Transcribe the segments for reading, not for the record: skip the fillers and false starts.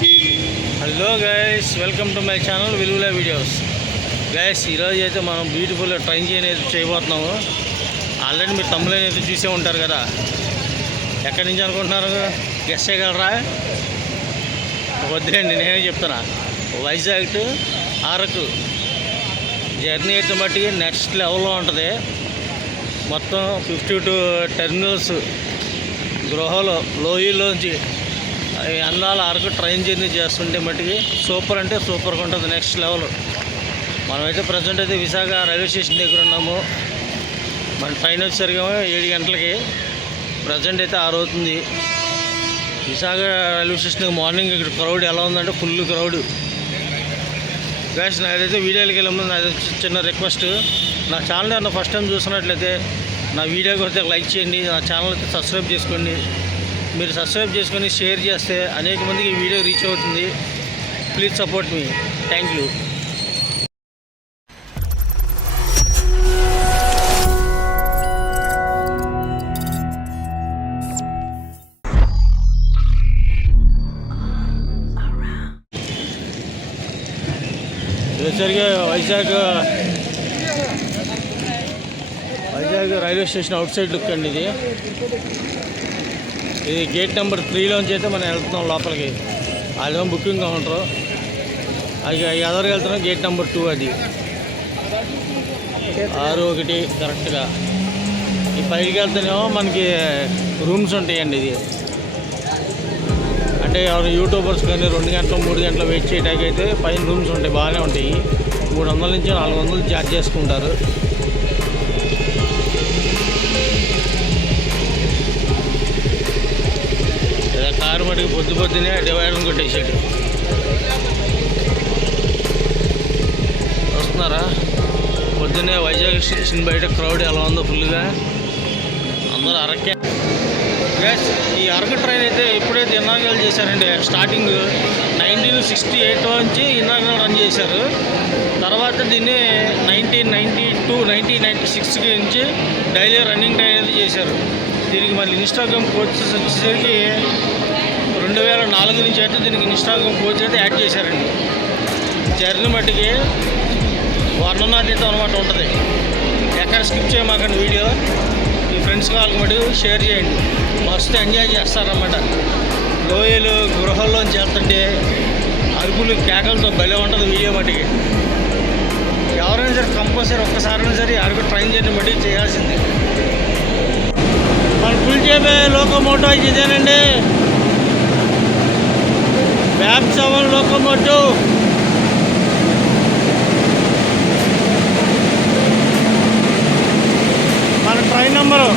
Hello guys, welcome to my channel విలువల videos. Guys, ఈరోజు అయితే మనం బ్యూటిఫుల్ ట్రైన్ అయితే చేయబోతున్నాము. ఆల్రెడీ మీరు తమ్ములైన అయితే చూసే ఉంటారు కదా. ఎక్కడి నుంచి అనుకుంటున్నారు? గెస్ చేయగలరా? వద్దులేండి, నేనే చెప్తున్నా. వైజాగ్ టు అరకు జర్నీ అయితే బట్టి నెక్స్ట్ లెవెల్లో ఉంటుంది. మొత్తం 52 టెర్మినల్స్, గృహలో లోయల్లోంచి అందాల అరకు ట్రైన్ జర్నీ చేస్తుంటే మట్టికి సూపర్ అంటే సూపర్గా ఉంటుంది. Next level. మనమైతే ప్రజెంట్ అయితే విశాఖ రైల్వే స్టేషన్ దగ్గర ఉన్నాము. మన ట్రైన్ వచ్చేసరిగా 7 గంటలకి. ప్రజెంట్ అయితే 6 అవుతుంది. విశాఖ రైల్వే స్టేషన్ మార్నింగ్ ఇక్కడ క్రౌడ్ ఎలా ఉందంటే ఫుల్ క్రౌడ్. గైస్, నాదైతే వీడియోకి వెళ్ళే ముందు నాది చిన్న రిక్వెస్ట్. నా ఛానల్ ఏమన్నా ఫస్ట్ టైం చూసినట్లయితే నా వీడియోకి వస్తే లైక్ చేయండి. నా ఛానల్ అయితే సబ్స్క్రైబ్ చేసుకోండి. మీరు సబ్స్క్రైబ్ చేసుకొని షేర్ చేస్తే అనేక మందికి ఈ వీడియో రీచ్ అవుతుంది. Please support me. Thank you. సరిగా Vizag railway station outside look అండి. ఇది గేట్ నెంబర్ 3లోంచి అయితే మనం వెళ్తున్నాం లోపలికి. అదేమో బుకింగ్ కౌంటరు. అది ఎదరికి వెళ్తున్నాం గేట్ నెంబర్ 2. అది 6-1 కరెక్ట్గా. ఈ పైకి వెళ్తేనేమో మనకి రూమ్స్ ఉంటాయండి. ఇది అంటే ఎవరు యూట్యూబర్స్ కానీ 2 గంటలు 3 గంటలు వెయిట్ చేయడానికి అయితే పైన రూమ్స్ ఉంటాయి, బాగానే ఉంటాయి. 300 నుంచి 400 ఛార్జ్ చేసుకుంటారు. కారు మటుకు పొద్దునే డివైడర్ కొట్టేసాడు. వస్తున్నారా? పొద్దున్నే వైజాగ్ స్టేషన్ బయట క్రౌడ్ ఎలా ఉందో ఫుల్గా. అందరూ అరకే. ఈ అరకు ట్రైన్ అయితే ఎప్పుడైతే ఇనాగ్రల్ చేశారంటే స్టార్టింగ్ 1968 నుంచి ఇనాగ్రల్ రన్ చేశారు. తర్వాత దీన్ని 1996 నుంచి డైలీ రన్నింగ్ ట్రైన్ అయితే చేశారు. దీనికి మళ్ళీ ఇన్స్టాగ్రామ్ కోచెస్ వచ్చేసరికి 2004 నుంచి అయితే దీనికి ఇన్స్టాగ్రామ్ కోచ్ అయితే యాడ్ చేశారండి. జర్నీ మట్టికి వర్ణనాతీతం అనమాట ఉంటుంది. ఎక్కడ స్కిప్ చేయమాకండి వీడియో. మీ ఫ్రెండ్స్ వాళ్ళకి మటుకు షేర్ చేయండి. మస్తు ఎంజాయ్ చేస్తారన్నమాట. లోయలు గృహాల్లోంచి వెళ్తుంటే అరుపులు కేకలతో భలే ఉంటుంది వీడియో మట్టికి. ఎవరైనా సరే కంపల్సరీ ఒక్కసారైనా సరే అరకు ట్రైన్ జర్నీ మట్టికి చేయాల్సింది. మన ఫుల్ చేపే లోకోమోటో ఇదేనండి. బ్యాబ్ 7 లోకోమోటో. మన ట్రైన్ నెంబరు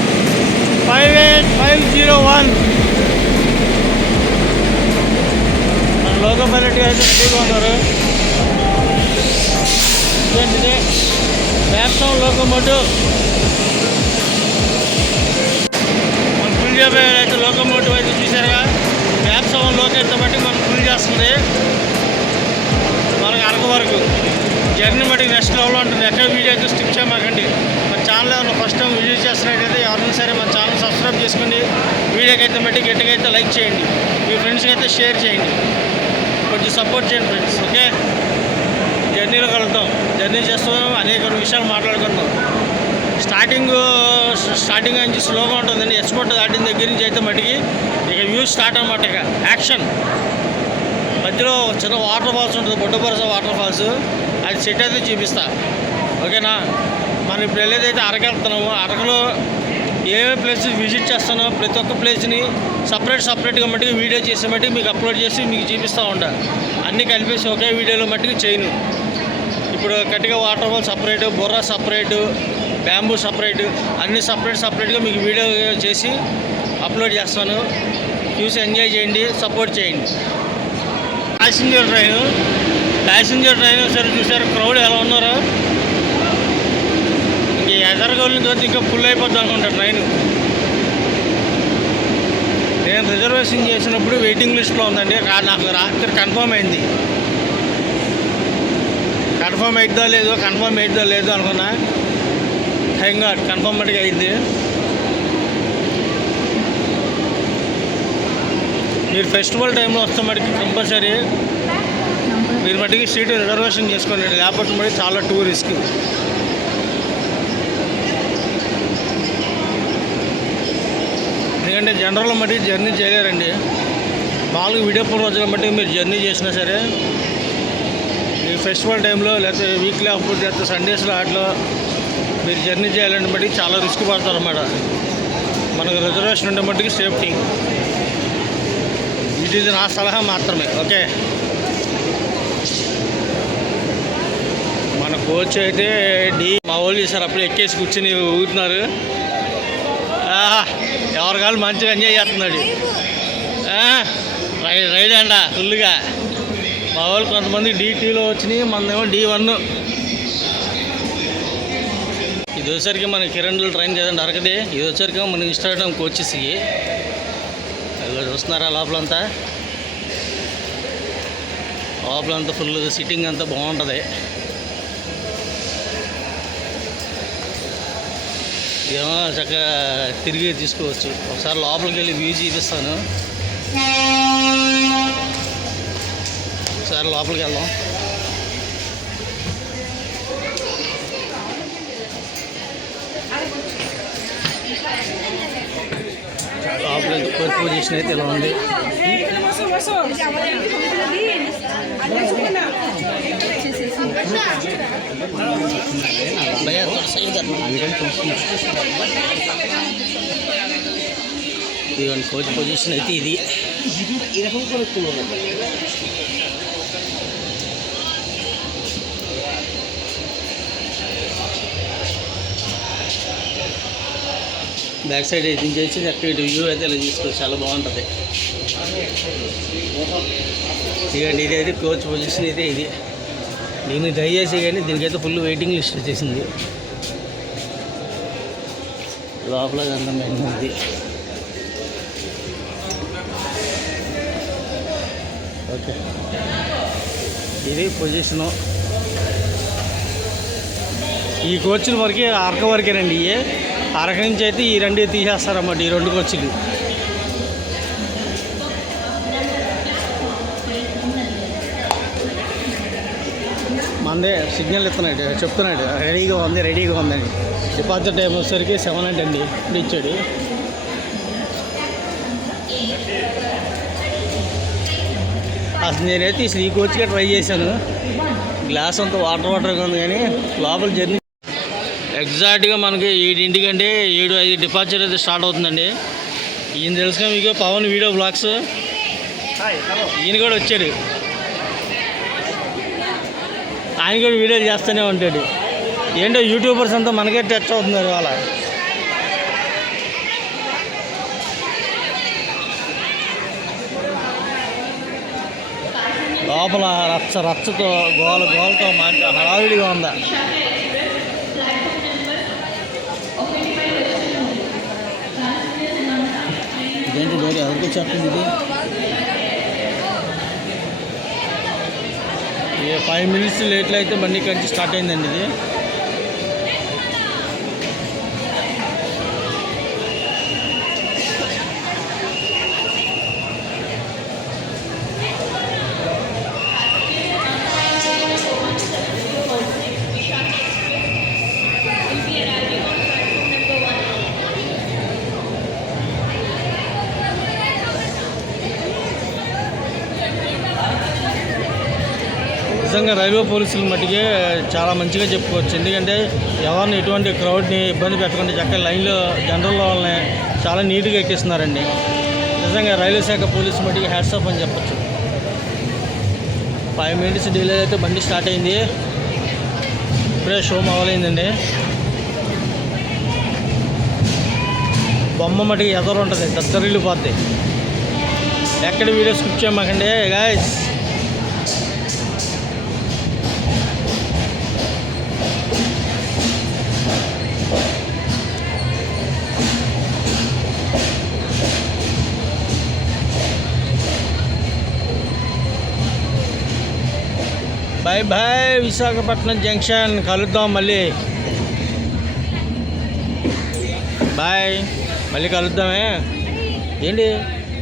58501. మన లోకో పైలట్ అయితే రెడీగా ఉన్నారు. ఇదే బ్యాబ్ 7 లోకోమోటో. మన ఫుల్ చేపే అయితే లోకోమోటివ్ అయితే చూసారుగా. బ్యాబ్ 7 లోకైతే బట్టి మనం ఫుల్ చేస్తుంది. మనకు అరకు వరకు జర్నీ బట్టి నెక్స్ట్ లెవెల్లో ఉంటుంది. ఎక్కడ వీడియో అయితే స్కిప్ చేయమాకండి. మన ఛానల్ ఏమైనా ఫస్ట్ టైం విజిట్ చేస్తున్నట్టయితే ఎవరైనా సరే మన ఛానల్ సబ్స్క్రైబ్ చేసుకోండి. వీడియోకి అయితే బట్టి గట్టిగా అయితే లైక్ చేయండి. మీ ఫ్రెండ్స్కి అయితే షేర్ చేయండి. కొంచెం సపోర్ట్ చేయండి ఫ్రెండ్స్. ఓకే, జర్నీలో కలుగుతాం. జర్నీ చేస్తున్నాం, అనేక విషయాలు మాట్లాడుకుందాం. స్టార్టింగ్ నుంచి స్లోగా ఉంటుందండి. ఎక్స్పోర్ట్ దాటిన దగ్గర నుంచి అయితే మట్టికి ఇక వ్యూ స్టార్ట్ అనమాట. ఇక యాక్షన్. మధ్యలో చిన్న వాటర్ ఫాల్స్ ఉంటుంది, బొడ్డపరస వాటర్ ఫాల్స్. అది సెట్ అయితే చూపిస్తా. ఓకేనా? మనం ఇప్పుడు వెళ్ళేదైతే అరకు వెళ్తున్నాము. అరకులో ఏమేమి ప్లేసెస్ విజిట్ చేస్తానో ప్రతి ఒక్క ప్లేస్ని సపరేట్గా మట్టుకు వీడియో చేసే మట్టుకు మీకు అప్లోడ్ చేసి మీకు చూపిస్తూ ఉంటా. అన్నీ కలిపేసి ఒకే వీడియోలో మట్టుకు చేయను. ఇప్పుడు గట్టిగా water fall separate, Borra separate, bamboo separate, అన్నీ సపరేట్గా మీకు వీడియో చేసి అప్లోడ్ చేస్తాను. చూసి ఎంజాయ్ చేయండి, సపోర్ట్ చేయండి. ప్యాసింజర్ ట్రైన్ సరే చూసారు క్రౌడ్ ఎలా ఉన్నారో. ఇంక ఎదరగోళ్ళ నుంచి ఇంకా ఫుల్ అయిపోద్ది అనుకుంటా ట్రైన్. నేను రిజర్వేషన్ చేసినప్పుడు వెయిటింగ్ లిస్ట్లో ఉందండి. నాకు రాత్రి కన్ఫర్మ్ అయింది. కన్ఫర్మ్ అయిద్దో లేదో అనుకున్నా. థ్యాంక్ గాడ్ కన్ఫర్మ్ అయింది. మీరు ఫెస్టివల్ టైంలో వస్తే మటుకు కంపల్సరీ మీరు మటుకి సీటు రిజర్వేషన్ చేసుకోండి, లేకపోతే మరి చాలా రిస్క్. ఎందుకంటే జనరల్లో మటుకు జర్నీ చేయలేరండి. మామూలుగా వీడియో రోజుల మటుకు మీరు జర్నీ చేసినా సరే ఈ ఫెస్టివల్ టైంలో లేకపోతే వీక్లీ ఆఫ్ లేకపోతే సండేస్లో వాటిలో మీరు జర్నీ చేయాలంటే మటుకు చాలా రిస్క్ పడతారు అన్నమాట. మనకు రిజర్వేషన్ ఉంటే మటుకు సేఫ్టీ. ఇది నా సలహా మాత్రమే. ఓకే, మన కోచ్ అయితే మా వాళ్ళు సార్ అప్పుడే ఎక్కేసి కూర్చొని ఊరుతున్నారు. ఎవరి కాళ్ళు మంచిగా ఎంజాయ్ చేస్తున్నాడు. రైడ్ అంట ఫుల్గా. మా వాళ్ళు కొంతమంది D2లో వచ్చినాయి, మనదేమో D1. ఇది వచ్చేసరికి మన కిరణ్లు ట్రైన్ కదండి అరకది. ఇది వచ్చేసరికి మన ఇన్స్టాగ్రామ్ కోచెస్కి అలా చూస్తున్నారా. లోపలంతా ఫుల్ సిట్టింగ్ అంతా బాగుంటుంది. ఏమో చక్కగా తిరిగి తీసుకోవచ్చు. ఒకసారి లోపలికి వెళ్ళి వ్యూ చూపిస్తాను. ఒకసారి లోపలికి వెళ్దాం. లోపల కోచ్ పొజిషన్ అయితే ఇలా ఉంది. ఇదిగోండి కోచ్ పొజిషన్ అయితే ఇది. బ్యాక్ సైడ్ అయితే చేసి అక్కడ వ్యూ అయితే ఇలా తీసుకోవచ్చు, చాలా బాగుంటుంది. ఇదిగండి ఇదైతే కోచ్ పొజిషన్ అయితే ఇది. దీన్ని ట్రై చేసి కానీ దీనికైతే ఫుల్ వెయిటింగ్ లిస్ట్ వచ్చేసింది. లోపల అంతా మెయిన్ ఓకే, ఇది పొజిషను. ఈ కోచ్లు వరకే అరక వరకేనండి. అరక నుంచి అయితే ఈ రెండు తీసేస్తారన్నమాట, ఈ రెండు కోచ్లు. మందే సిగ్నల్ ఇస్తున్నాడు, చెప్తున్నాడు రెడీగా ఉందని. డిపార్చర్ టైం వచ్చేసరికి 7 అండి ఇప్పుడు ఇచ్చాడు. అసలు నేనైతే ఈ కోచ్గా ట్రై చేశాను. గ్లాస్ అంతా వాటర్గా ఉంది, కానీ లోపల జర్నీ ఎగ్జాక్ట్గా మనకి 7:00 7:05 డిపార్చర్ అయితే స్టార్ట్ అవుతుందండి. ఈయన తెలుసుగా మీకు పవన్ వీడియో బ్లాగ్స్, ఈయన కూడా వచ్చాడు. ఆయన కూడా వీడియోలు చేస్తూనే ఉంటాడు. ఏంటో యూట్యూబర్స్ అంతా మనకే టచ్ అవుతున్నారు ఇవాళ. లోపల రచ్చతో గోలతో మంచి హడావిడిగా ఉందా. ఇదేంటి డోరీ ఎవరికి చెప్తుంది ఇది? 5 minutes లేట్లో అయితే బండి కంచి స్టార్ట్ అయిందండి ఇది. నిజంగా రైల్వే పోలీసుల మట్టుకే చాలా మంచిగా చెప్పుకోవచ్చు. ఎందుకంటే ఎవరిని ఎటువంటి క్రౌడ్ని ఇబ్బంది పెట్టకుండా చక్కగా లైన్లో జనరల్ వాళ్ళని చాలా నీట్గా ఎక్కిస్తున్నారండి. నిజంగా రైల్వే శాఖ పోలీసు మట్టుకి హ్యాట్స్ ఆఫ్ అని చెప్పచ్చు. 5 minutes డిలే అయితే బండి స్టార్ట్ అయింది. ఇప్పుడే షో మొదలైందండి. బొమ్మ మటుకి ఎదరు ఉంటుంది, దద్దరిల్లిపోద్ది. ఎక్కడ వీడియో స్కిప్ చేయమాకండి guys. Bye bye Visakhapatnam junction, కలుద్దాం మళ్ళీ. బాయ్, మళ్ళీ కలుద్దామే. ఏంటి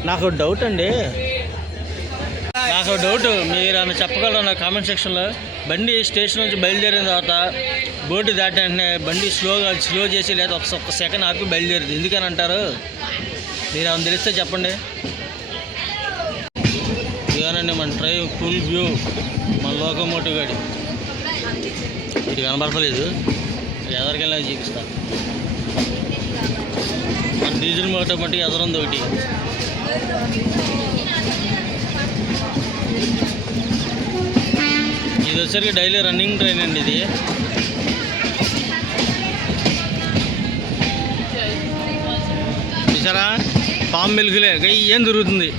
నాకు డౌట్ అండి, నాకు డౌట్, మీరు అన్న చెప్పగలరా నా కామెంట్ సెక్షన్లో? బండి స్టేషన్ నుంచి బయలుదేరిన తర్వాత బోర్డు దాటి వెంటనే బండి స్లో చేసి లేదా ఒక్క సెకండ్ ఆపి బయలుదేరింది ఎందుకని అంటారు? మీరు ఏమైనా తెలిస్తే చెప్పండి. ఇదేనండి మన ట్రైన్ ఫుల్ వ్యూ, మన లోకోమోటివ్ గాడి. ఇది కనబడతలేదు, ఎదరికి వెళ్ళి చూపిస్తా. మన డీజిల్ మోటార్ మట్టి ఎదరుంది ఒకటి. ఇది వచ్చరికి డైలీ రన్నింగ్ ట్రైన్ అండి ఇది. చూసారా, పామ్ మిల్క్లే ఏం జరుగుతుంది.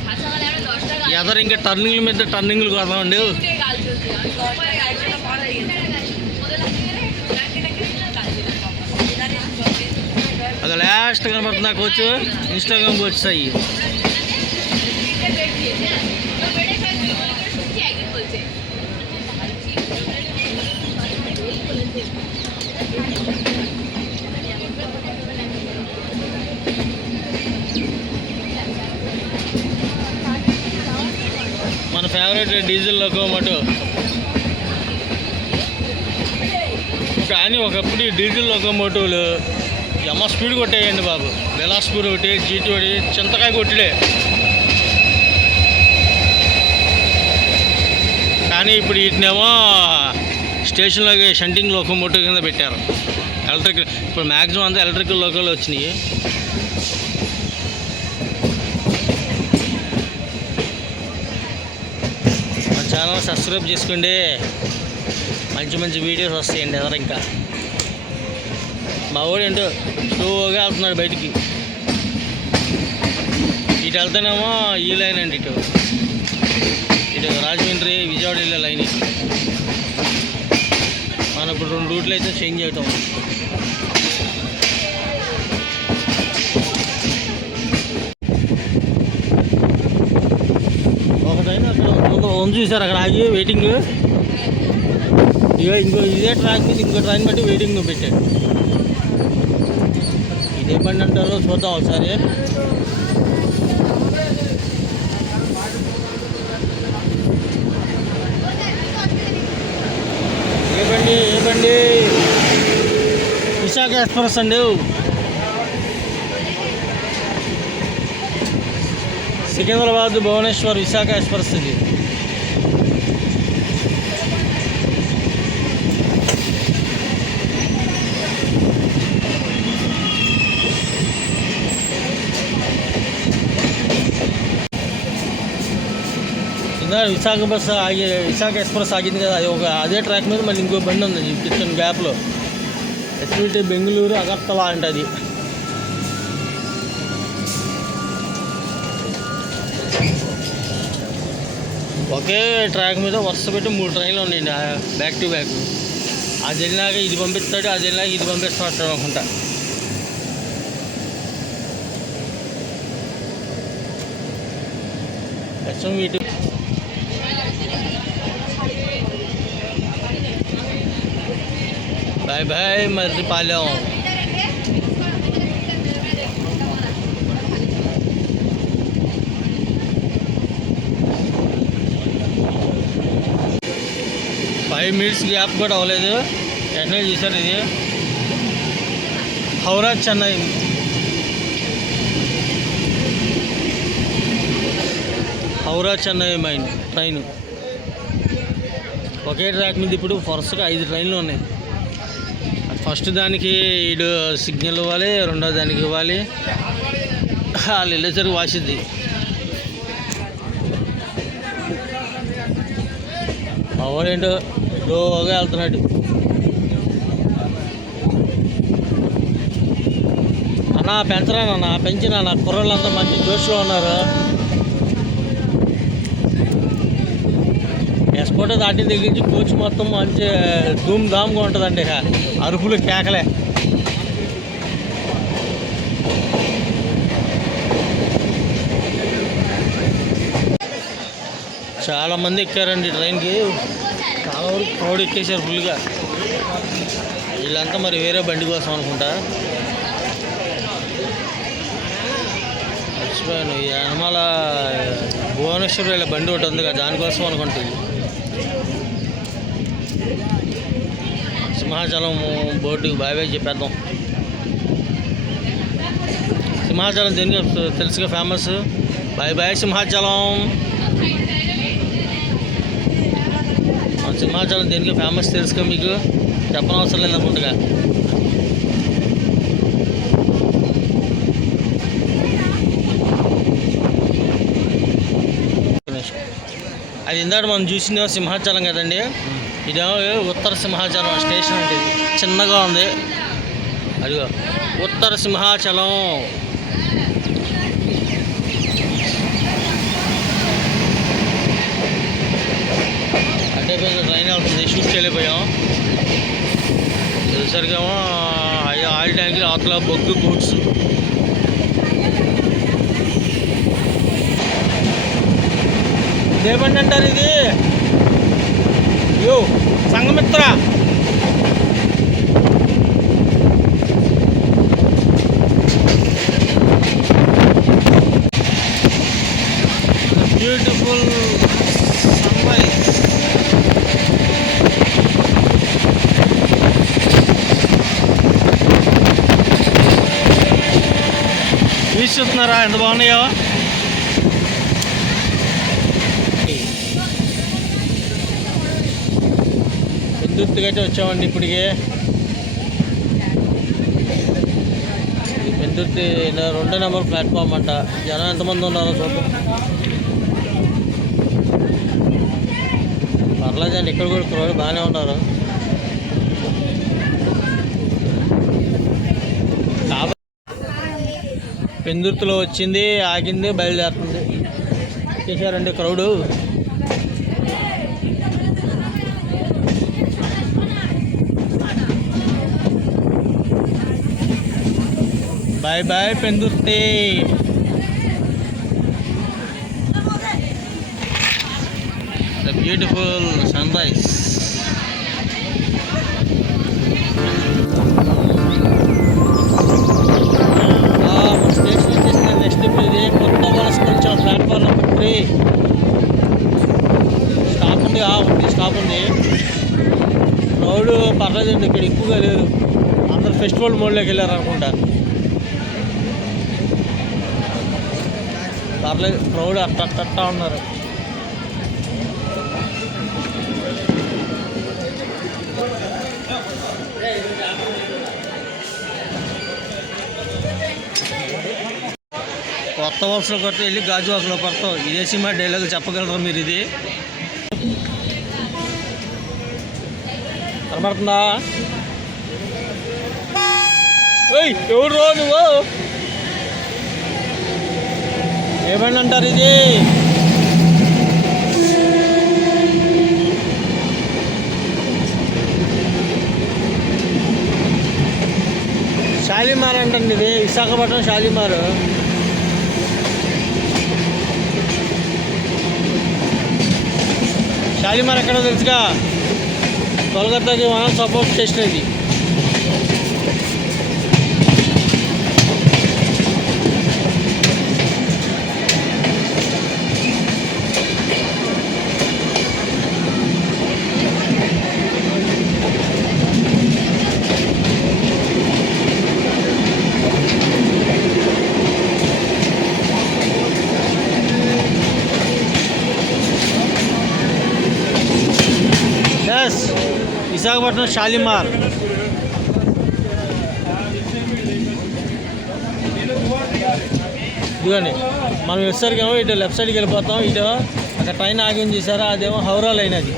ఎదరు ఇంకా టర్నింగ్ల మీద టర్నింగ్లు కొడతామండి. అది లాస్ట్ కనబడుతుంది నాకు వచ్చు, ఇన్స్టాగ్రామ్కి వచ్చాయి. మన ఫేవరెట్ డీజిల్ లోకోమోటివ్. కానీ ఒకప్పుడు ఈ డీజిల్ లోకోమోటివ్లు ఎమ్మ స్పీడ్ కొట్టేయండి బాబు. వెలాస్పూర్ ఒకటి, జీటీ ఒకటి, చింతకాయ కొట్టిడే. కానీ ఇప్పుడు వీటినేమో స్టేషన్లోకి షంటింగ్ లోకోమోటివ్ కింద పెట్టారు. ఎలక్ట్రికల్, ఇప్పుడు మ్యాక్సిమం అంతా ఎలక్ట్రికల్ లోకోలు వచ్చినాయి. మన ఛానల్ సబ్స్క్రైబ్ చేసుకోండి, మంచి మంచి వీడియోస్ వస్తాయండి. ఎవరు ఇంకా మా వాడు ఏంటో స్లోగా వెళ్తున్నాడు బయటికి. ఇటు వెళ్తేనేమో ఈ లైన్ అండి, ఇటు రాజమండ్రి విజయవాడ వెళ్ళే లైన్. మనం ఇప్పుడు 2 రూట్లు అయితే చేంజ్ అవుతాం. ఒక ట్రైన్ అక్కడ ఉంది చూసారు, అక్కడ ఆగి వెయిటింగ్. ఇదే ట్రాక్ మీద ఇంకో ట్రైన్ బట్టి వెయిటింగ్ పెట్టాడు. ఇదే బండి అంటారో చూద్దాం ఒకసారి. ఏ బండి? విశాఖ ఎక్స్ప్రెస్ అండి. సికింద్రాబాద్ భువనేశ్వర్ విశాఖ ఎక్స్ప్రెస్ ఇది. విశాఖ ఎక్స్ప్రెస్ ఆగింది కదా, అదే ట్రాక్ మీద మళ్ళీ ఇంకో బండి ఉంది కిచెన్ గ్యాప్లో. ఎస్విటి బెంగళూరు అగర్తలా అంటది. ఒకే ట్రాక్ మీద వరుస పెట్టి 3 ట్రైన్లు ఉన్నాయండి బ్యాక్ టు బ్యాక్. అది వెళ్ళినాక ఇది పంపిస్తాడు, అది వెళ్ళినాక ఇది పంపిస్తాడు అనుకుంటా. వీటి bye bye Marripalem. Five minutes gap కూడా అవ్వలేదు. ఎట్లా చూసారు ఇది హౌరా చెన్నై. హౌరా చెన్నై మైన్ ట్రైన్ ఒకే ట్రాక్ మీద ఇప్పుడు వరుసగా 5 ట్రైన్లు ఉన్నాయి. ఫస్ట్ దానికి ఇటు సిగ్నల్ ఇవ్వాలి, రెండో దానికి ఇవ్వాలి. వాళ్ళు వెళ్ళేసరికి వాసిద్ది. అవరేంటో లోగా వెళ్తున్నాడు. అన్నా పెంచరా నాన్న, పెంచినా నా కుర్రోళ్ళంతా మంచి జోష్లో ఉన్నారు. ఎస్పోర్ట్ దాటి తెగించి కోచ్ మొత్తం మంచి ధూమ్ ధామ్గా ఉంటుందండి. ఇక అరుపులు కేకలే. చాలామంది ఎక్కారండి ట్రైన్కి. చాలా వరకు క్రౌడ్ ఎక్కేసారు ఫుల్గా. వీళ్ళంతా మరి వేరే బండి కోసం అనుకుంటా. మర్చిపోయాను, ఈ యనమల భువనేశ్వర్ ఇలా బండి ఒకటి ఉంది కదా, దానికోసం అనుకుంటుంది. సింహాచలం బోర్డుకి బాయ్ చెప్పేద్దాం. సింహాచలం దేనికి తెలుసుగా ఫేమస్. బాయ్ సింహాచలం. సింహాచలం దేనికి ఫేమస్ తెలుసుగా మీకు, చెప్పనవసరం లేదు అనుకుంటుగా. అది ఇందాక మనం చూసిందేమో సింహాచలం కదండి, ఇదేమో ఉత్తర సింహాచలం స్టేషన్ అంటే చిన్నగా ఉంది. అదిగో ఉత్తర సింహాచలం. అంటే ట్రైన్ వెళ్తుంది, షూట్కి వెళ్ళిపోయాం. సరిగేమో ఆయిల్ ట్యాంక్ అవతల బొగ్గు బూట్స్. ఇదేమండి అంటారు ఇది, సంఘమిత్ర. Beautiful sunrise. వ్యూస్ చూస్తున్నారా ఎంత బాగున్నాయో. పెందుర్తికి అయితే వచ్చామండి ఇప్పటికే. పెందుర్తి 2వ నెంబర్ ప్లాట్ఫామ్ అంట. జనం ఎంతమంది ఉన్నారో చూద్దాం. పర్లేదండి, ఇక్కడ కూడా క్రౌడ్ బాగానే ఉన్నారు. పెందుర్తిలో వచ్చింది, ఆగింది, బయలుదేరుతుంది. చేశారండి crowd. Bye Pendurthi. The beautiful sunrise. Station వచ్చేసిన నెక్స్ట్ ఇది కొత్త వలసకు వచ్చాం. ప్లాట్ఫామ్ నెంబర్ 3 స్టాప్ ఉంది. స్టాప్ ఉంది. క్రౌడ్ పర్లేదండి, ఇక్కడ ఎక్కువగా లేదు. అందరు ఫెస్టివల్ మోడ్లోకి వెళ్ళారు అనుకుంటా. పర్లేదు, క్రౌడ్ అట్టా ఉన్నారు. కొత్త వలసలో కొట్టి వెళ్ళి గాజువాకలో పడతాం. ఇదే సినిమా డైలాగ్ చెప్పగలరా మీరు? ఇది కనబడుతుందా? ఎవరు రో నువ్వు? ఏమండి అంటారు ఇది? షాలిమార్ అంటండి ఇది, విశాఖపట్నం షాలిమార్. షాలిమార్ ఎక్కడో తెలుసుగా, కోల్కతాకి మనం సపోర్ట్ స్టేషన్ ఇది. విశాఖపట్నం షాలిమార్. ఇదిగోండి మనం వచ్చేసరికేమో ఇటు లెఫ్ట్ సైడ్కి వెళ్ళిపోతాం. ఇటు అక్కడ ట్రైన్ ఆగింది చూసారా, అదేమో హౌరా లైన్. అది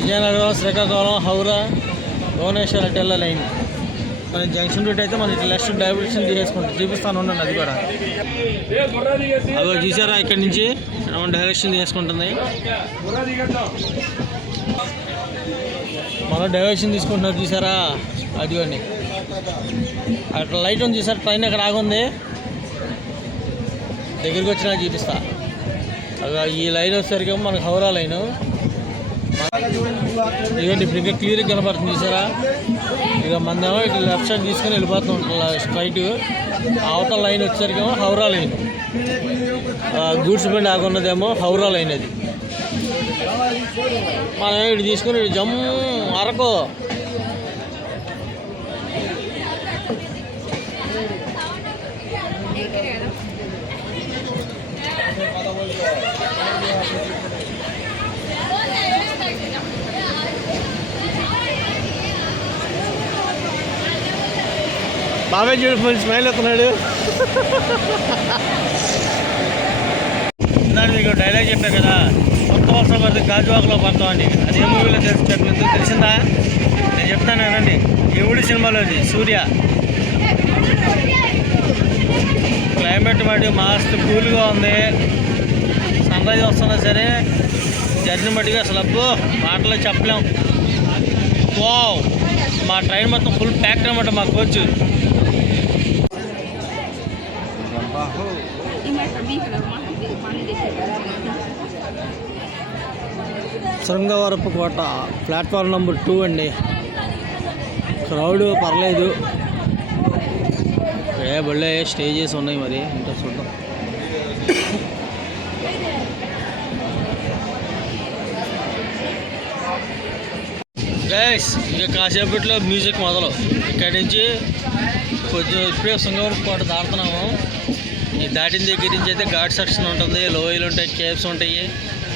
విజయనగరం, శ్రీకాకుళం, హౌరా, భువనేశ్వర్ అటు వెళ్ళ లైన్. మన జంక్షన్ రూట్ అయితే మనం ఇటు లెఫ్ట్ డైవర్షన్ తీసేసుకుంటాం. చూపిస్తాను ఉండండి. అది కూడా అదో చూసారా, ఇక్కడి నుంచి డైరెక్షన్ తీసుకుంటుంది. మనం డైవర్షన్ తీసుకుంటున్నారు చూసారా, అదిగోండి అక్కడ లైట్ ఉంది చూసారా. ట్రైన్ అక్కడ ఆగుంది, దగ్గరికి వచ్చినా చూపిస్తా. ఈ లైన్ వచ్చేసరికి మనకు హౌరా లైను. ఇదిగోండి ఇప్పుడు ఇంకా క్లియర్గా కనబడుతుంది చూసారా. ఇక మనమేమో ఇట్లా లెఫ్ట్ సైడ్ తీసుకొని వెళ్ళిపోతున్నాం స్ట్రైట్. అవతల లైన్ వచ్చేసరికేమో హౌరా లైన్. గూడ్స్ బండి ఆగున్నదేమో హౌరా లైన్ అది. మనం ఇటు తీసుకుని జమ్ము అరకు బాబాయ్ చూడు మంచి స్మైల్ అవుతున్నాడు. మీకు డైలాగ్ చెప్పా కదా, కొత్త వర్షం పడితే గాజువాకలో పడతామని. అది ఏ మూవీలో తెలిసిందా? నేను చెప్తాను అనండి. ఎవడి సినిమాలోది సూర్య. క్లైమేట్ మట్టి మస్తు కూల్గా ఉంది. సన్ రైజ్ వస్తున్నా సరే జర్నీ మట్టిగా అసలు అబ్బో మాటలో చెప్పలేం. వావ్, మా ట్రైన్ మొత్తం ఫుల్ ప్యాక్డ్ అనమాట. మా కోచ్ శృంగవరపు కోట ప్లాట్ఫామ్ నెంబర్ 2 అండి. క్రౌడ్ పర్లేదు, బళ్ళే స్టేజెస్ ఉన్నాయి. మరి ఇంకా చూద్దాం. గైస్ ఇక కాసేపట్లో మ్యూజిక్ మొదలు. ఇక్కడి నుంచి కొంచెం ఇప్పుడే శృంగవరపు కోట దాడుతున్నాము. ఈ దాటిన దగ్గర నుంచి అయితే ఘాట్ సెక్షన్ ఉంటుంది, లోయలు ఉంటాయి, కేవ్స్ ఉంటాయి,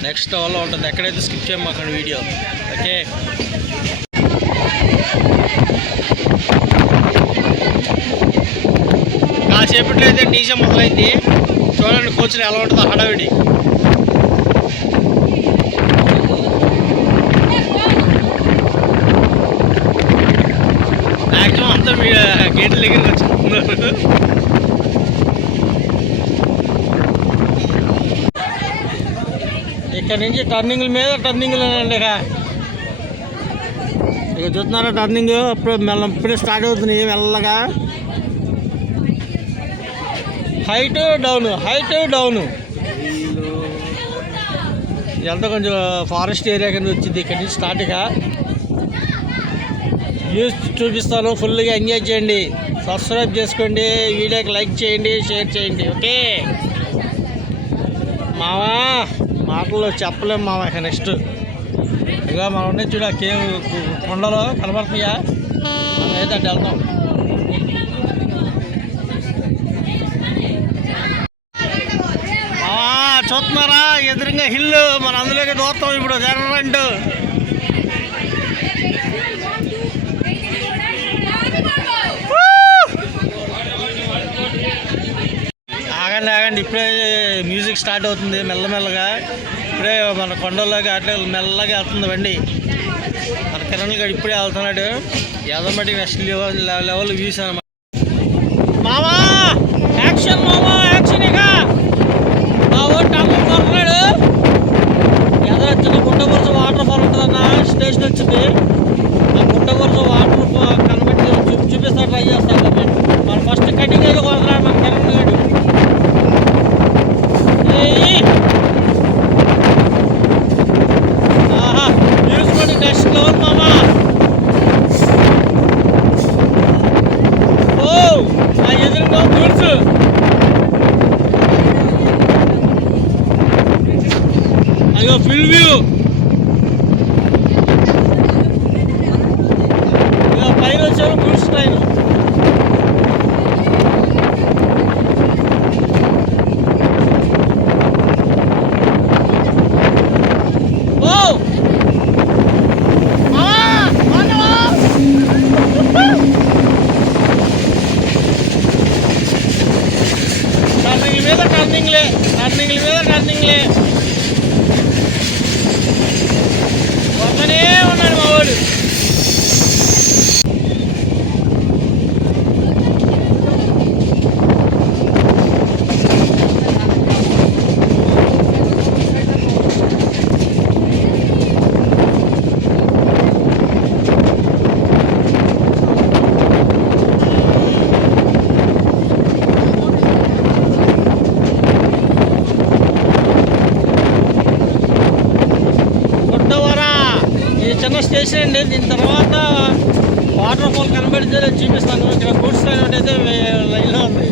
నెక్స్ట్ వల్ల ఉంటుంది. ఎక్కడైతే స్కిప్ చేయమాకండి వీడియో. ఓకే, కాసేపట్లో అయితే డీజే మొదలైంది. చూడండి కోచ్లు ఎలా ఉంటుందో హడావిడి. మ్యాక్సిమం అంతా గేట్ల దగ్గరికి వచ్చుకుంటున్నారు. ఇక్కడ నుంచి టర్నింగ్ల మీద టర్నింగ్లేనండి. ఇక చూస్తున్నారా టర్నింగ్ ఇప్పుడే స్టార్ట్ అవుతుంది మెల్లగా. హైట్ డౌను ఇదంతా కొంచెం ఫారెస్ట్ ఏరియా కింద వచ్చింది. ఇక్కడి నుంచి స్టార్ట్గా వ్యూస్ చూపిస్తాను. ఫుల్గా ఎంజాయ్ చేయండి, సబ్స్క్రైబ్ చేసుకోండి, వీడియోకి లైక్ చేయండి, షేర్ చేయండి. ఓకే మావా, మాటల్లో చెప్పలేము మామ. ఇక నెక్స్ట్ ఇక మనం ఉన్నాయి చూడ కేవ్ కొండలో కనబడుతున్నాయా, మనం అయితే అటు వెళ్తాం. చూస్తున్నారా ఎదురుగా హిల్లు, మన అందులోకి దూరతాం ఇప్పుడు. జర్రంటు ఆగండి, ఇప్పుడే మ్యూజిక్ స్టార్ట్ అవుతుంది మెల్లమెల్లగా. ఇప్పుడే మన కొండల్లోకి అట్లా మెల్లగా వెళ్తుంది బండి. మన కిరణ్ గారు ఇప్పుడే వెళ్తున్నాడు. యాదమటి నెక్స్ట్ లెవెల్ వ్యూస్ అనమాట. మామా యాక్షన్, మామా యాక్షన్. ఇక మా ఓటు టమ్ము కొడుతున్నాడు. ఎదో వచ్చింది గుంటబొరుస వాటర్ ఫాల్ ఉంటుందన్న స్టేషన్ వచ్చింది. ఆ గుంటబొరుస వాటర్ కనబట్టి చూపిస్తా ట్రై చేస్తాను. మన ఫస్ట్ కటింగ్ అయితే కొడుతున్నాడు మన కిరణ్ గారు. నెక్స్ట్ లెవెల్ మామా. ఓ ఆ ఎదురుగా గూడ్స్. అయ్యో ఫుల్ వ్యూ. ఇక పైన వచ్చారు గూడ్స్ ట్రైన్. టర్నింగ్లే వస్తూనే ఉన్నాడు మా వాడు. చిన్న స్టేషన్ అండి. దీని తర్వాత వాటర్ ఫాల్ కనబడితే చూపిస్తాను. ఇక్కడ గూడ్స్ ట్రైన్ అయితే లైన్లో ఉంది.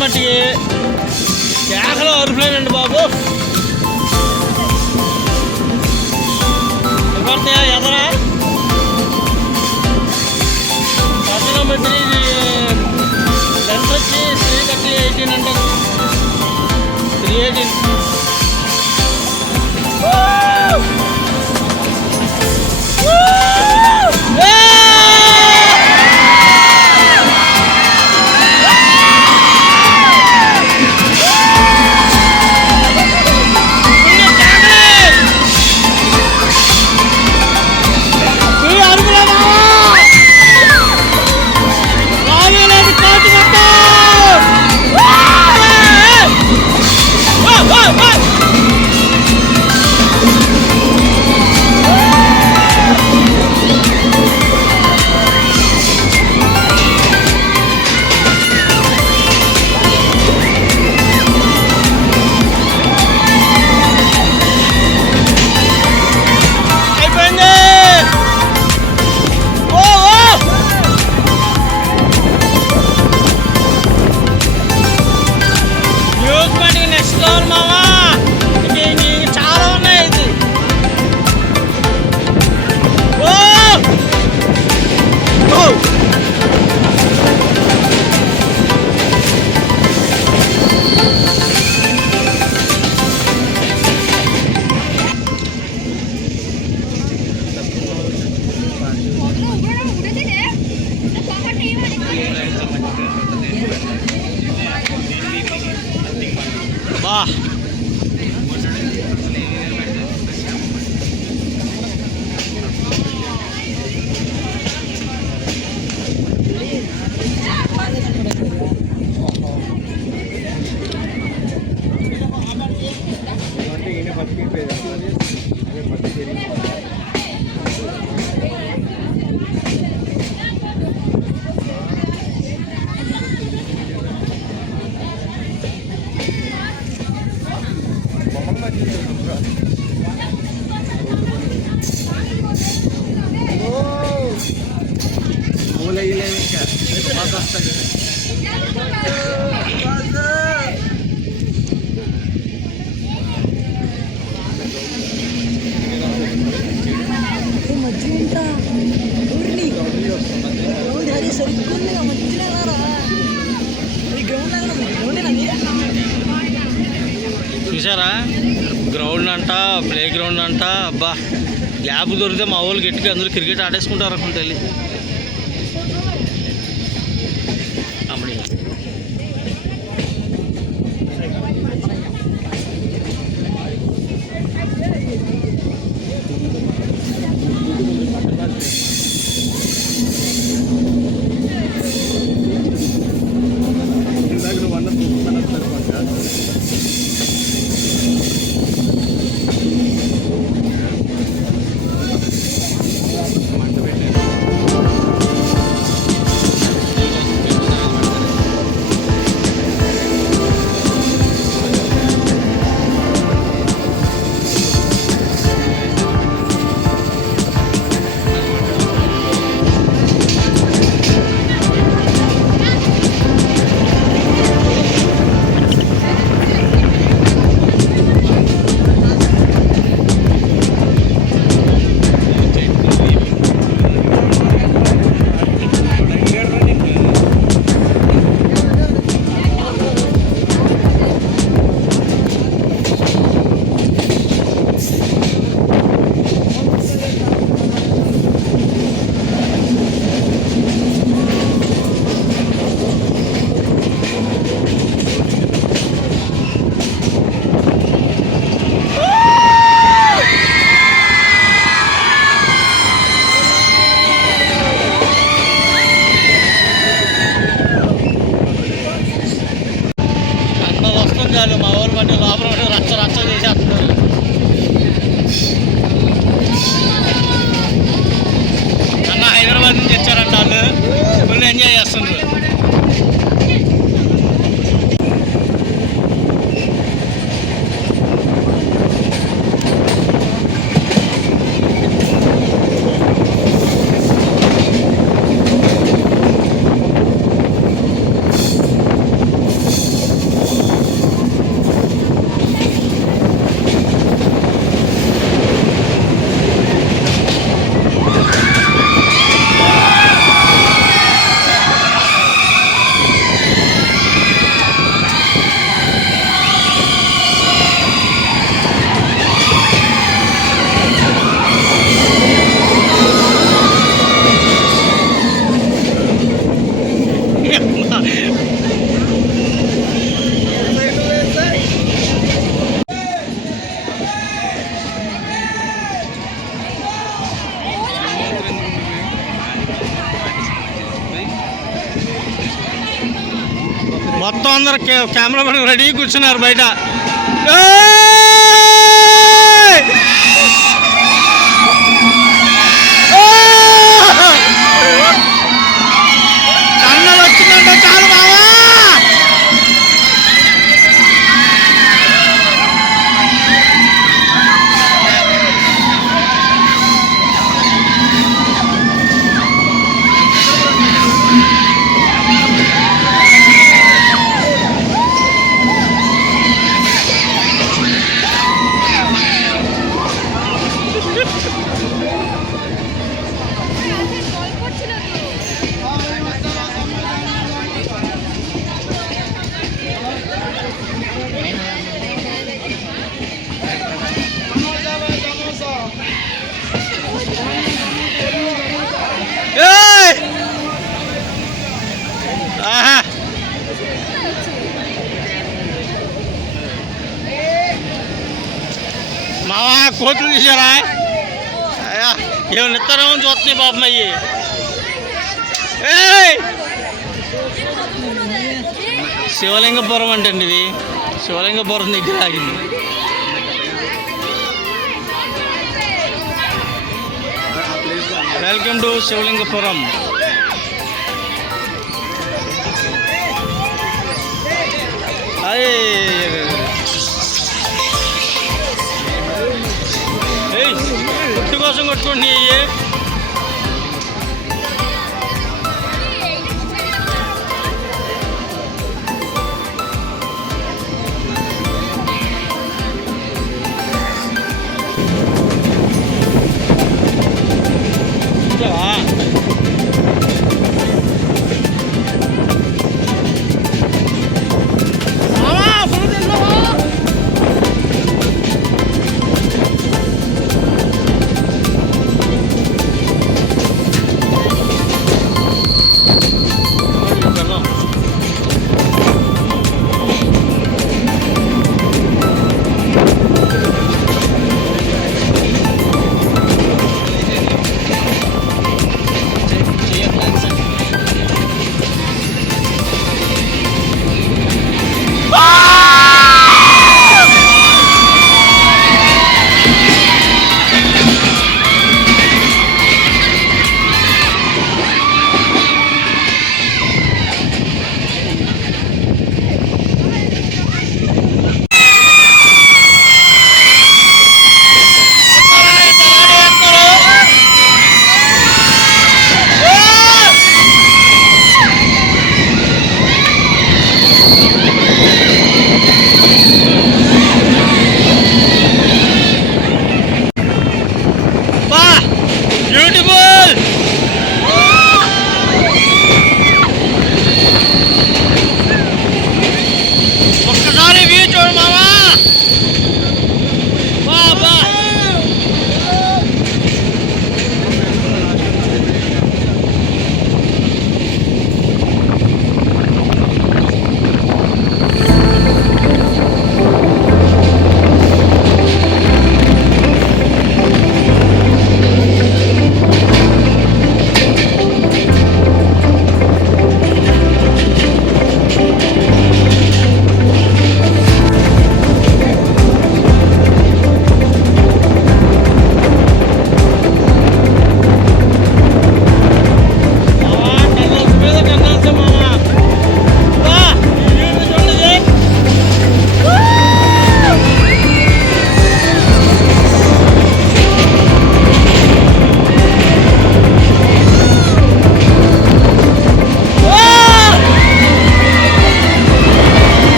మట్టి కేకలు అరుపులేనండి బాబు. పడతాయా ఎదరా పట్టణం బట్టి లెన్స్ వచ్చి 318 అంటే 318. చూసారా, గ్రౌండ్ అంట, ప్లే గ్రౌండ్ అంట. అబ్బా, గ్యాప్ దొరికితే మా వాళ్ళు గట్టిగా అందరూ క్రికెట్ ఆడేసుకుంటారు అనుకుంటే వెళ్ళి. అమ్మడి చాలు, మా ఊరు బట్టి లోపల రచ్చ రచ్చ చేసేస్తున్నారు. అన్న హైదరాబాద్ నుంచి వచ్చారంట వాళ్ళు, ఫుల్ ఎంజాయ్ చేస్తున్నారు. మొత్తం అందరు కెమెరా పడి రెడీ కూర్చున్నారు బయట. కన్నలు వచ్చిందంటే చాలు బావా. మావా కోట్లు తీసారా? ఏమన్నా ఇస్తారేమో చూస్తున్నాయి పాపం అయ్యి. శివలింగపురం అంటే అండి ఇది, శివలింగపురం దగ్గర ఆగింది. Welcome to Shivalingapuram. అయ్యే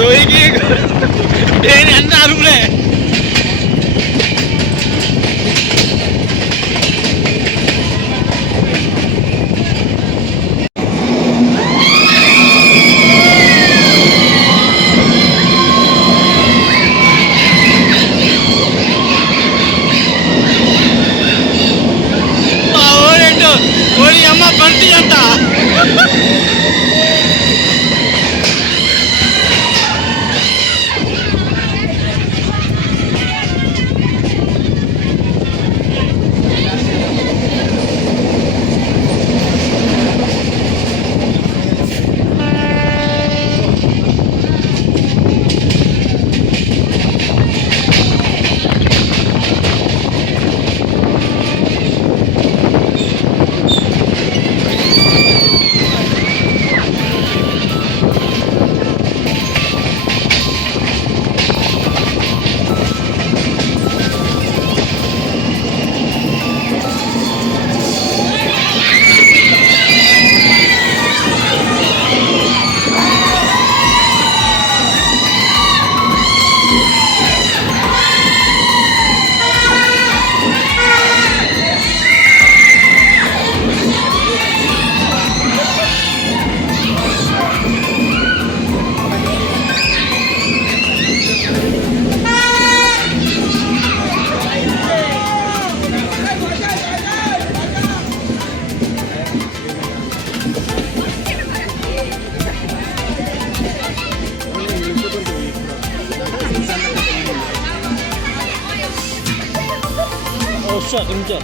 లోయకి దేని అన్న అరుపులే. ఓడి అమ్మ బంతి అంట. వస్తా కొంచెం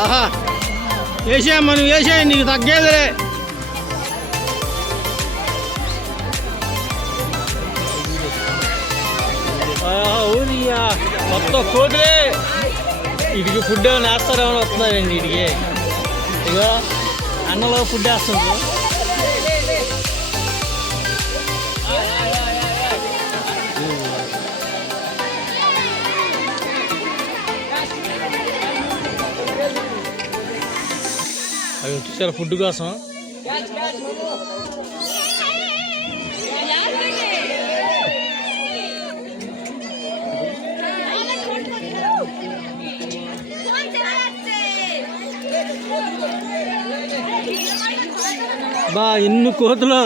ఆహా వేసేయమ్మా, నువ్వు వేసేయి, నీకు తగ్గేదిలే. ఊరియా మొత్తం కోతులే. వీటికి ఫుడ్ ఏమైనా వేస్తారేమో వస్తున్నారండి వీటికి. ఇగో అన్నలో ఫుడ్ వేస్తుంది. అవి వచ్చేసారు ఫుడ్ కోసం. బా ఎన్ని కోతులు.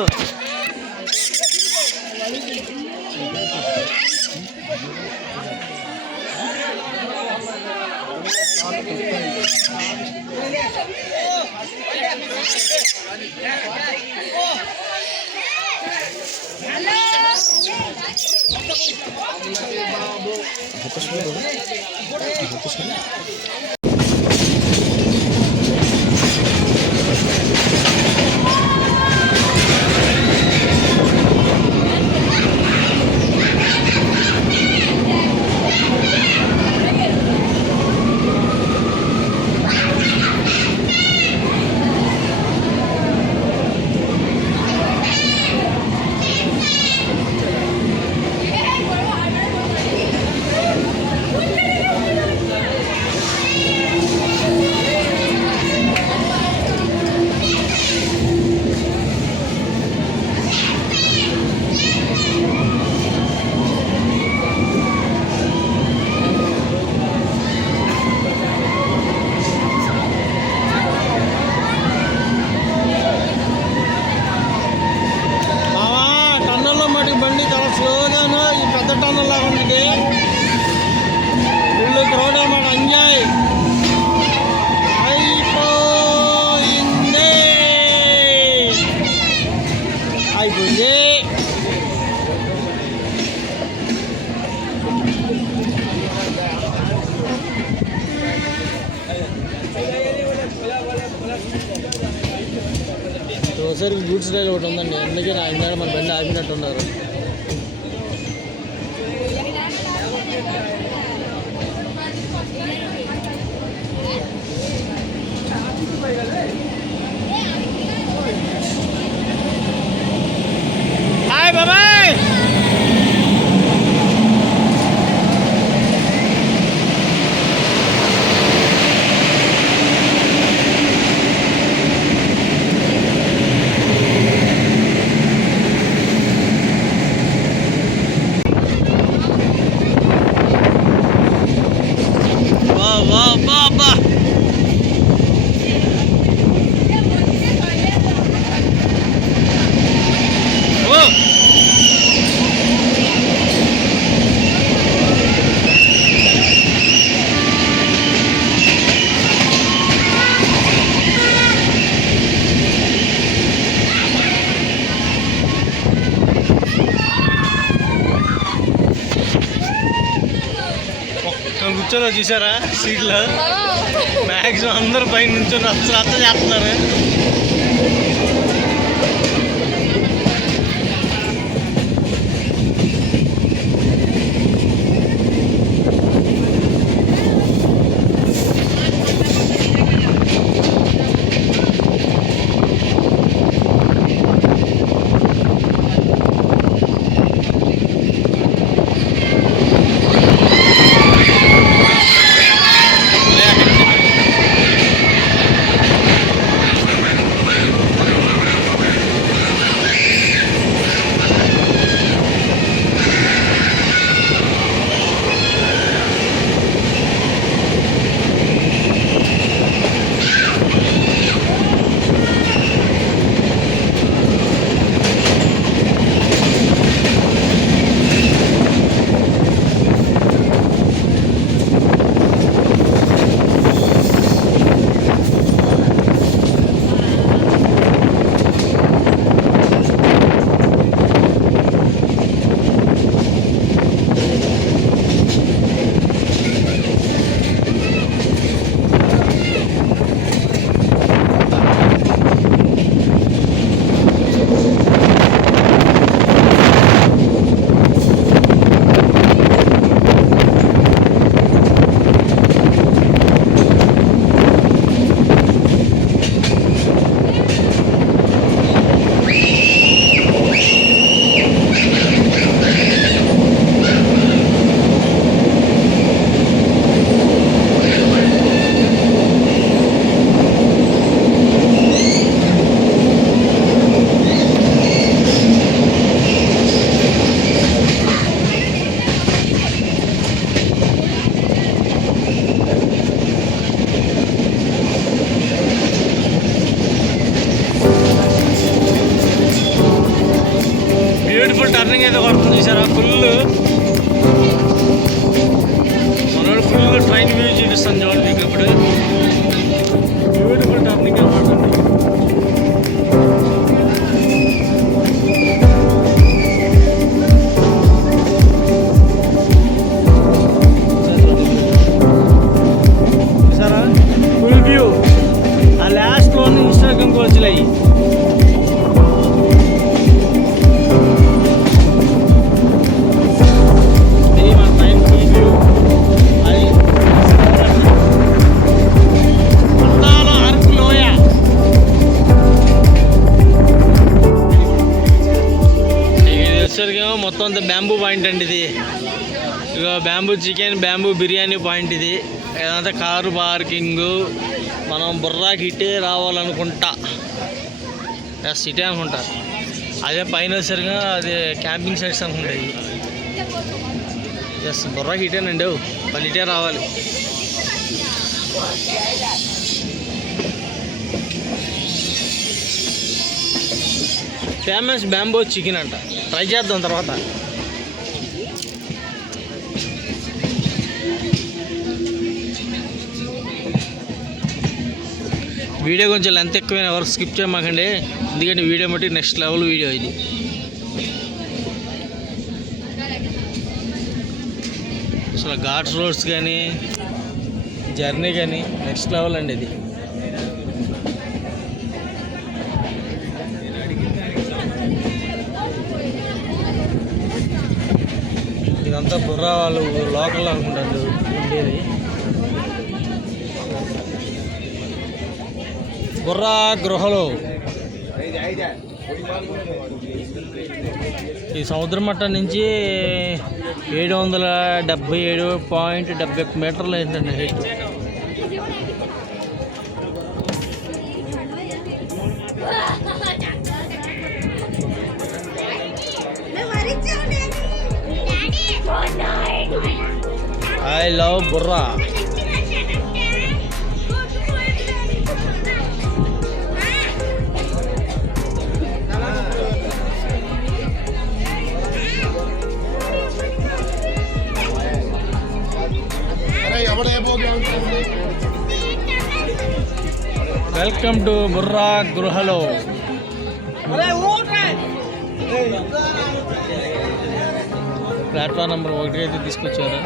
బండి చాలా స్లోగాను ఈ పెద్ద టన్నల్ లాగా ఉంటుంది. ఫుల్ క్రౌడ్ అన్నమాట. ఎంజాయ్ అయిపోయింది. ఒకసారి గూడ్స్ రైలు ఒకటి ఉందండి, అందుకే నా ఇందాక మన బండి ఆపినట్టున్నారు. హాయ్ బాబాయ్. కూర్చొని చూసారా సీట్లో మ్యాక్సిమం అందరూ పైన నుంచొని రచ్చ చేస్తున్నారు. టర్నింగ్ అయితే కొడుతుంది చూసారా ఫుల్. మనోడు ఫుల్ ట్రైన్ వ్యూ చూపిస్తాను చూడండి మీకు ఇప్పుడు. బ్యూటిఫుల్ టర్నింగ్ అనమాట. చూసారా ఫుల్ వ్యూ. ఆ లాస్ట్లో ఇన్స్టాగ్రామ్ కోచ్లు అయ్యి మొత్తం అంతా బ్యాంబూ పాయింట్ అండి ఇది. ఇక bamboo chicken, bamboo biryani point ఇది. ఏదంతా కారు పార్కింగు. మనం బుర్రాకి ఇటే రావాలనుకుంటా. ఎస్ ఇటే అనుకుంటా. అదే పైన వచ్చేసరిగా అదే క్యాంపింగ్ సైట్స్ అనుకుంటాయి. ఎస్ బుర్రాకి ఇటేనండి. మళ్ళీ ఇటే రావాలి. ఫేమస్ బ్యాంబూ చికెన్ అంట. ట్రై చేద్దాం తర్వాత. వీడియో కొంచెం లెంత్ ఎక్కువైనా ఎవరు స్కిప్ చేయమాకండి, ఎందుకంటే వీడియో బట్టి నెక్స్ట్ లెవెల్ వీడియో ఇది. అసలు ఘాట్స్ రోడ్స్ కానీ జర్నీ కానీ నెక్స్ట్ లెవెల్ అండి ఇది. ఇదంతా బుర్రా వాళ్ళు లోకల్ అనుకుంటారు ఉండేది. బుర్రా గృహలో ఈ సముద్ర మట్టం నుంచి 777.71 మీటర్లు అయిందండి height. I love Burra. Welcome to Burra Gruhalo. Platform number 1 అయితే తీసుకొచ్చారు.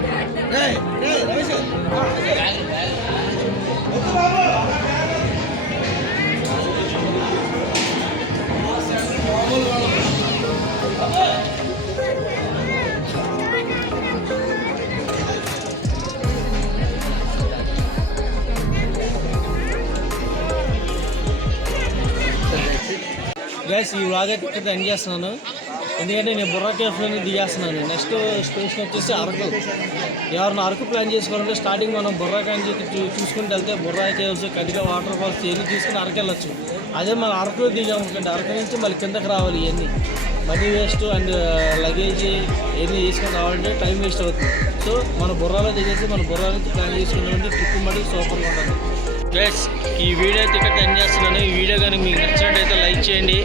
గైస్ ఈ వ్లాగ్ అయితే ఇక్కడ ఎండ్ చేస్తున్నాను, ఎందుకంటే నేను బుర్రా కేఫ్లోనే దిగేస్తున్నాను. నెక్స్ట్ స్టేషన్ వచ్చేసి అరకు. ఎవరైనా అరకు ప్లాన్ చేసుకోవాలంటే స్టార్టింగ్ మనం బుర్రా కాంచి చూసుకుంటూ వెళ్తే బుర్రా కేవ్స్, కటిక వాటర్ ఫాల్స్ ఇవన్నీ చూసుకుని అరకు వెళ్ళొచ్చు. అదే మనం అరకులో దిగామనుకోండి, అరకు నుంచి మళ్ళీ కిందకి రావాలి. ఇవన్నీ మనీ వేస్ట్ అండ్ లగేజ్ ఇవన్నీ తీసుకొని రావాలంటే టైం వేస్ట్ అవుతుంది. సో మన బుర్రాలో దిగేసి మన బుర్రా నుంచి ప్లాన్ చేసుకున్నామంటే ట్రిప్ మటుకు సూపర్గా ఉంటుంది. గైస్ ఈ వీడియో అయితే ఇక్కడ ఎండ్ చేస్తున్నాను. ఈ వీడియో కానీ మీకు నచ్చినట్టయితే లైక్ చేయండి,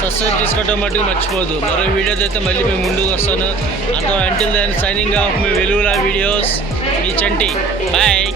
సబ్స్క్రైబ్ చేసుకోవడం మటుకు మర్చిపోదు. మరో వీడియోతో అయితే మళ్ళీ మేము ముందుకు వస్తాను. అంత అంటిల్ దెన్ సైనింగ్ ఆఫ్ మీ వెలుగులా వీడియోస్, మీ చంటి. బాయ్.